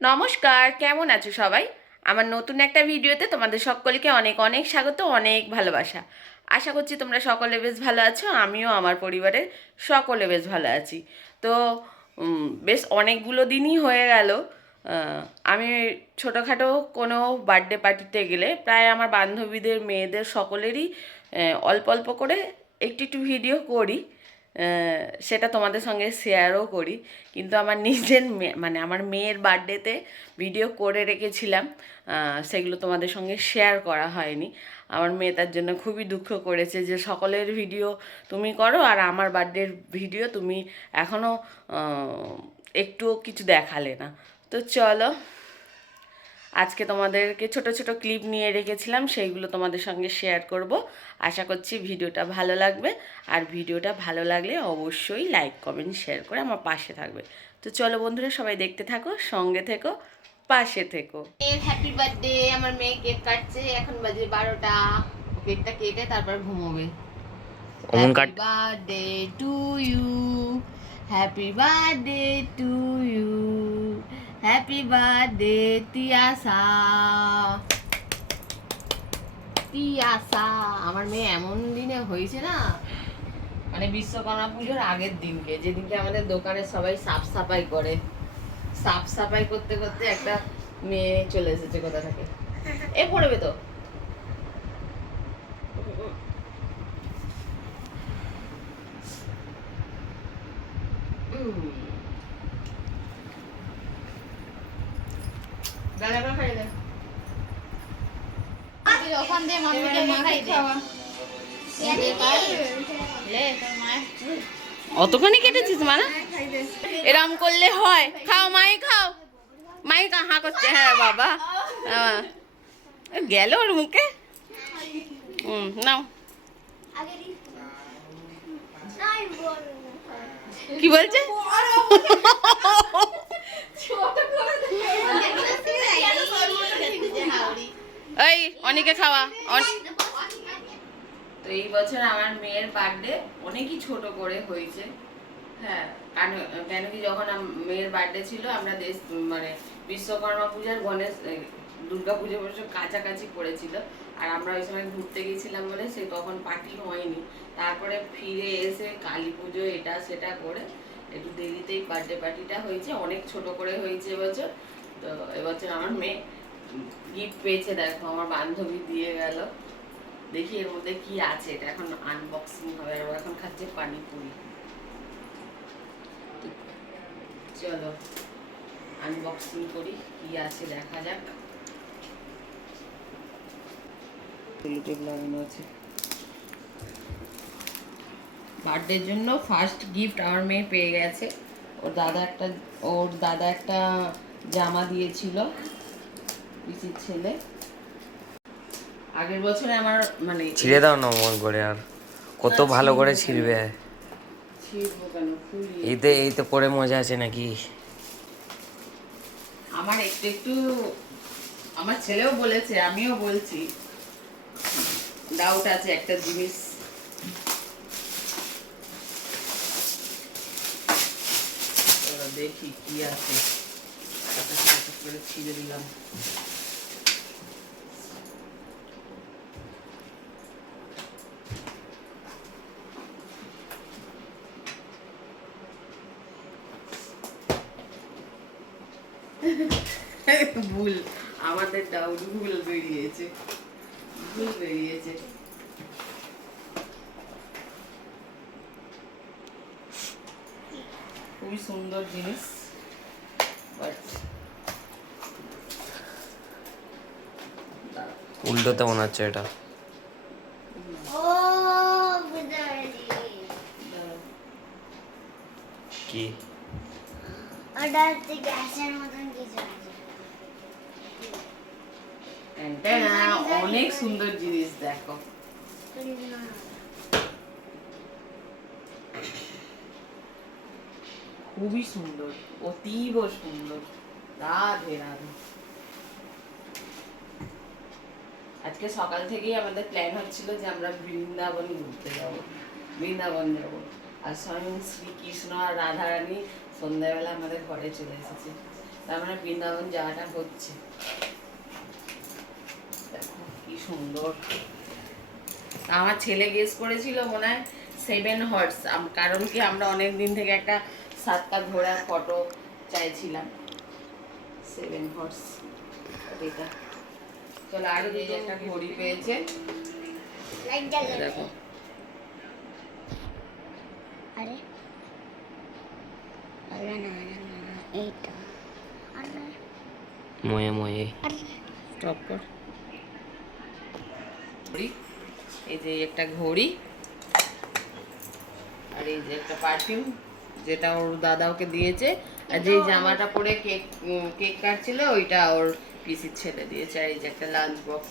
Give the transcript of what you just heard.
নমস্কার, কেমন আছো সবাই? আমার নতুন একটা ভিডিওতে তোমাদের সকলকে অনেক অনেক স্বাগত, অনেক ভালোবাসা। আশা করছি তোমরা সকলে বেশ ভালো আছো, আমিও আমার পরিবারের সকলে বেশ ভালো আছি। তো বেশ অনেকগুলো দিনই হয়ে গেল। আমি ছোটোখাটো কোনো বার্থডে পার্টিতে গেলে প্রায় আমার বান্ধবীদের, মেয়েদের সকলেরই অল্প অল্প করে একটু একটু ভিডিও করি। সেটা তোমাদের সঙ্গে শেয়ারও করি। কিন্তু আমার নিজের মানে আমার মেয়ের বার্থডেতে ভিডিও করে রেখেছিলাম। সেগুলো তোমাদের সঙ্গে শেয়ার করা হয়নি। আমার মেয়ে তার জন্য খুবই দুঃখ করেছে যে, সকলের ভিডিও তুমি করো আর আমার বার্থডের ভিডিও তুমি এখনও একটুও কিছু দেখালে না। তো চলো আজকে তোমাদেরকে ছোট ছোট ক্লিপ নিয়ে রেখেছিলাম সেইগুলো তোমাদের সঙ্গে শেয়ার করব। আশা করছি ভিডিওটা ভালো লাগবে। আর ভিডিওটা ভালো লাগলে অবশ্যই লাইক কমেন্ট শেয়ার করে আমার পাশে থাকবে। তো চলো বন্ধুরা সবাই দেখতে থাকো সঙ্গে থেকো পাশে থেকো। হ্যাপি বার্থডে আমার মেয়ে কেক কাটছে এখন বাজে বারোটা। কেকটা কেটে তারপর ঘুমোবে। অমন cut birthday to you happy birthday to you happy birthday Tiyasa Tiyasa আমার মেয়ে এমন দিনে হয়েছে না? মানে বিশ্বকর্মা পুজোর আগের দিনকে, যেদিনকে আমাদের দোকানে সবাই সাফ সাফাই করে। সাফ সাফাই করতে করতে একটা মেয়ে চলে এসেছে কোথা থেকে? এ পড়বে তো উম। দাদা করে খাইয়ে দে। ওখান দিয়ে মাম্মিকে মাখাই দে। লে তোর মায়ের অতখানি কেটেছিস মানে? এরম করলে হয়। খাও মাই খাও। মাই কাহা করছে হ্যাঁ বাবা। হ্যাঁ। গেল ওর মুখে? হুম নাও। কি বলছে? এই, অনেকে খাওয়া। তো এই বছর আমার মেয়ের বার্থডে অনেকই ছোট করে হয়েছে। হ্যাঁ কেন কি যখন মেয়ের বার্থডে ছিল, আমরা দেশ মানে বিশ্বকর্মা পূজার গণেশ দুর্গা পুজো বছর কাছাকাছি পড়েছিল আর আমরা ওই সময় ঘুরতে গেছিলাম বলে সে তখন পার্টি হয়নি। তারপরে ফিরে এসে কালী পুজো এটা সেটা করে একটু দেরিতেই বার্থডে পার্টিটা হয়েছে। অনেক ছোট করে হয়েছে এবছর তো এবছর আমার মেয়ে গিফট পেয়েছে দেখো আমার বান্ধবী দিয়ে গেল। দেখি এর মধ্যে কি আছে এটা এখন আনবক্সিং হবে আর এখন খাচ্ছে পানিপুরি। চলো আনবক্সিং করি কি আছে দেখা যাক। টেপ লাগানো আছে। বার্থডের জন্য ফার্স্ট গিফট আমার মেয়ে পেয়ে গেছে। ওর দাদা একটা ওর দাদা একটা জামা দিয়েছিল। পিসির ছেলে। আগের বছরে আমার মানে ছিঁড়ে দাও না অমন করে আর। কত ভালো করে ছিঁড়বে ছিঁড়বো। কেন? এইতে এইতে পরে মজা আছে নাকি? আমার একটু একটু আমার ছেলেও বলেছে আমিও বলছি। ডাউট আছে একটা জিনিস। দেখি কি আছে। করে ছিঁড়ে দিলাম। ভুল আমাদের ডাউট ভুল বেরিয়েছে ভুল বেরিয়েছে। খুবই সুন্দর জিনিস বাট উল্টোতে মনে হচ্ছে এটা। কি? ওটা গ্যাসের মতন কিছু আছে। অনেক সুন্দর জিনিস দেখো। খুবই সুন্দর, অতীব সুন্দর। রাধে রাধে। আজকে সকাল থেকেই আমাদের প্ল্যান হচ্ছিল যে আমরা বৃন্দাবন ঘুরতে যাব। বৃন্দাবন যাব। আর স্বয়ং শ্রীকৃষ্ণ আর রাধারানী সন্ধ্যাবেলা আমাদের ঘরে চলে এসেছে। তার মানে বৃন্দাবন যাওয়াটা হচ্ছে। সুন্দর। আমার ছেলে গেস করেছিল মনে হয় সেভেন হর্স কারণ কি আমরা অনেক দিন থেকে একটা সাতটা ঘোড়ার ফটো চাইছিলাম। সেভেন হর্স এটা। চলো আরও যে একটা ঘড়ি পেয়েছে। দেখো। আরে। ময়ে ময়ে। স্টপ কর। ঘড়ি এই যে একটা ঘড়ি আর এই যে একটা পারফিউম যেটা ওর দাদা ওকে দিয়েছে। আর যে জামাটা পরে কেক কেক কাটছিল ওইটা ওর পিসির ছেলে দিয়েছে। আর এই যে একটা লাঞ্চ বক্স